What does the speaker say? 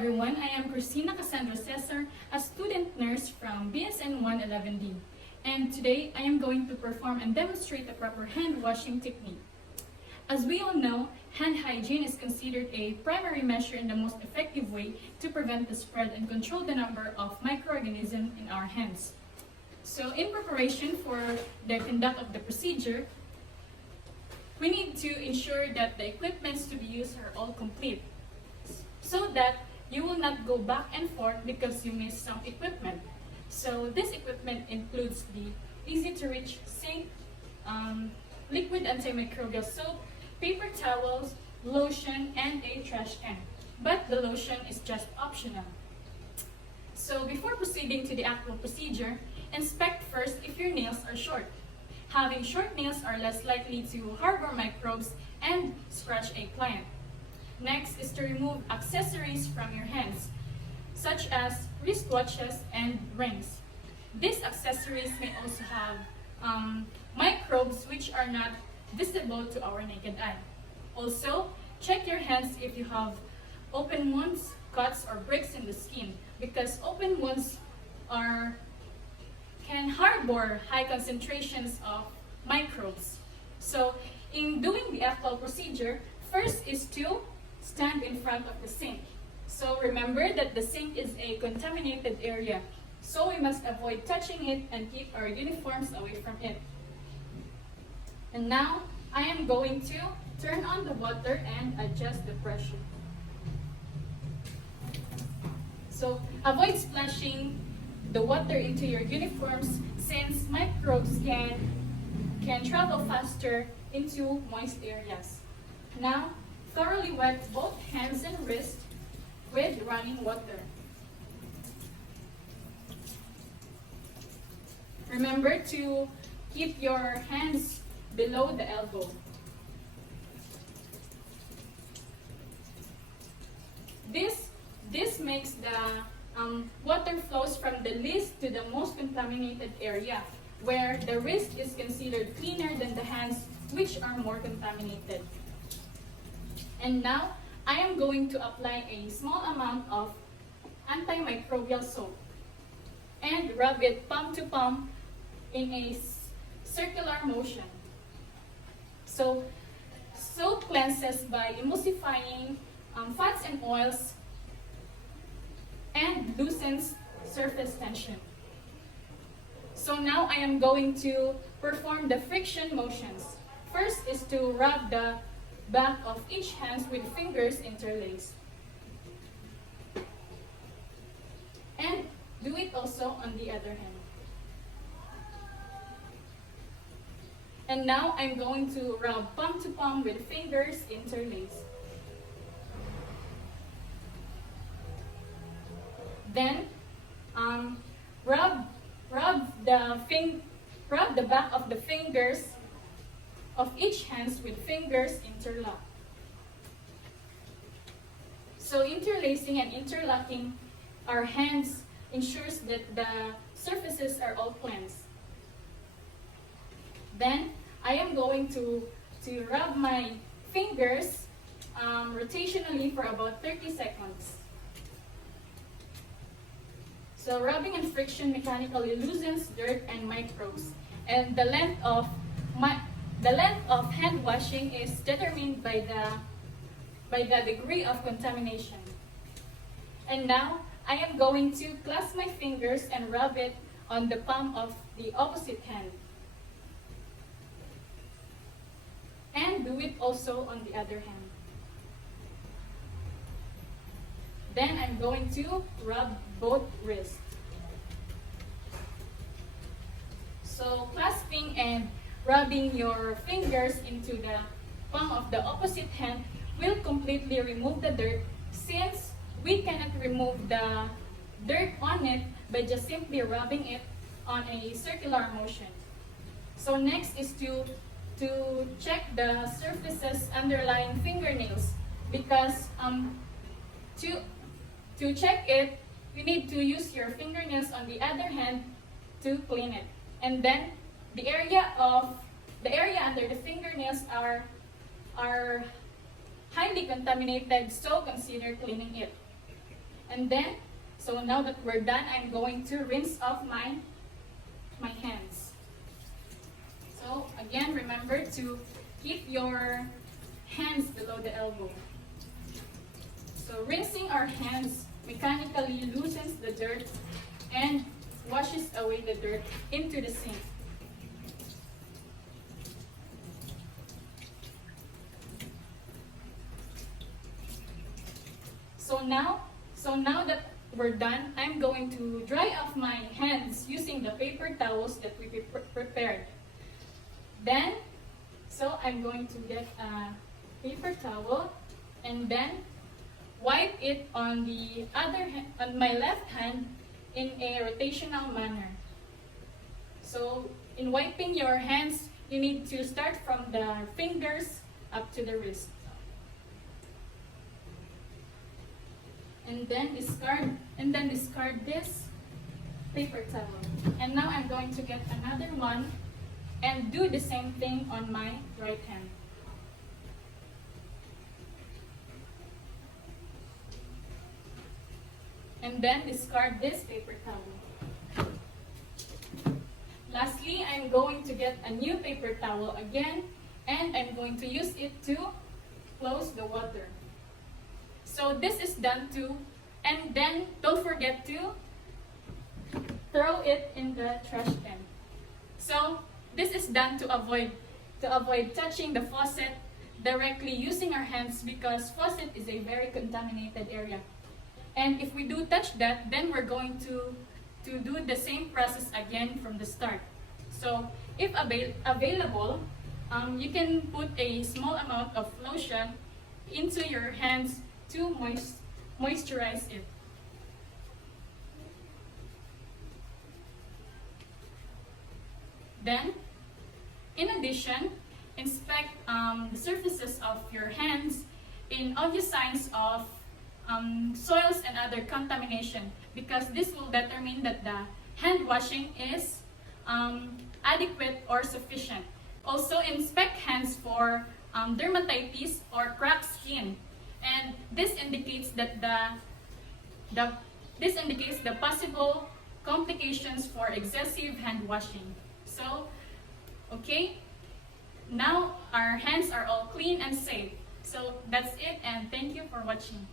everyone, I am Christina Cassandra Cesar, a student nurse from BSN 111D. And today I am going to perform and demonstrate the proper hand washing technique. As we all know, hand hygiene is considered a primary measure and the most effective way to prevent the spread and control the number of microorganisms in our hands. So in preparation for the conduct of the procedure, we need to ensure that the equipments to be used are all complete, so that you will not go back and forth because you missed some equipment. So this equipment includes the easy-to-reach sink, liquid antimicrobial soap, paper towels, lotion, and a trash can. But the lotion is just optional. So before proceeding to the actual procedure, inspect first if your nails are short. Having short nails are less likely to harbor microbes and scratch a client. Next is to remove accessories from your hands, such as wristwatches and rings. These accessories may also have microbes which are not visible to our naked eye. Also, check your hands if you have open wounds, cuts, or breaks in the skin, because open wounds can harbor high concentrations of microbes. So, in doing the actual procedure, first is to stand in front of the sink. So remember that the sink is a contaminated area, so we must avoid touching it and keep our uniforms away from it. And now, I am going to turn on the water and adjust the pressure. So avoid splashing the water into your uniforms since microbes can travel faster into moist areas. Now, thoroughly wet both hands and wrists with running water. Remember to keep your hands below the elbow. This makes the water flows from the least to the most contaminated area, where the wrist is considered cleaner than the hands, which are more contaminated. And now, I am going to apply a small amount of antimicrobial soap and rub it palm to palm in a circular motion. So, soap cleanses by emulsifying fats and oils and loosens surface tension. So now I am going to perform the friction motions. First is to rub the back of each hand with fingers interlaced. And do it also on the other hand. And now I'm going to rub palm to palm with fingers interlaced. Then rub the back of the fingers of each hands with fingers interlocked. So interlacing and interlocking our hands ensures that the surfaces are all cleansed. Then I am going to rub my fingers rotationally for about 30 seconds. So rubbing and friction mechanically loosens dirt and microbes, and the length of hand washing is determined by the degree of contamination. And now, I am going to clasp my fingers and rub it on the palm of the opposite hand. And do it also on the other hand. Then I'm going to rub both wrists. So clasping and rubbing your fingers into the palm of the opposite hand will completely remove the dirt, since we cannot remove the dirt on it by just simply rubbing it on a circular motion. So next is to check the surfaces underlying fingernails, because to check it, you need to use your fingernails on the other hand to clean it. And then the area under the fingernails are highly contaminated, so consider cleaning it. And then, so now that we're done, I'm going to rinse off my hands. So again, remember to keep your hands below the elbow. So rinsing our hands mechanically loosens the dirt and washes away the dirt into the sink. So now that we're done, I'm going to dry off my hands using the paper towels that we prepared. Then, so I'm going to get a paper towel and then wipe it on the on my left hand in a rotational manner. So in wiping your hands, you need to start from the fingers up to the wrist. And then discard this paper towel. And now I'm going to get another one and do the same thing on my right hand. And then discard this paper towel. Lastly, I'm going to get a new paper towel again, and I'm going to use it to close the water. So this is done too, and then don't forget to throw it in the trash can. So this is done to avoid touching the faucet directly using our hands, because faucet is a very contaminated area. And if we do touch that, then we're going to do the same process again from the start. So if available, you can put a small amount of lotion into your hands to moisturize it. Then, in addition, inspect the surfaces of your hands in obvious signs of soils and other contamination, because this will determine that the hand washing is adequate or sufficient. Also, inspect hands for dermatitis or cracked skin, and this indicates that this indicates the possible complications for excessive hand washing. So, okay, now our hands are all clean and safe. So that's it, and thank you for watching.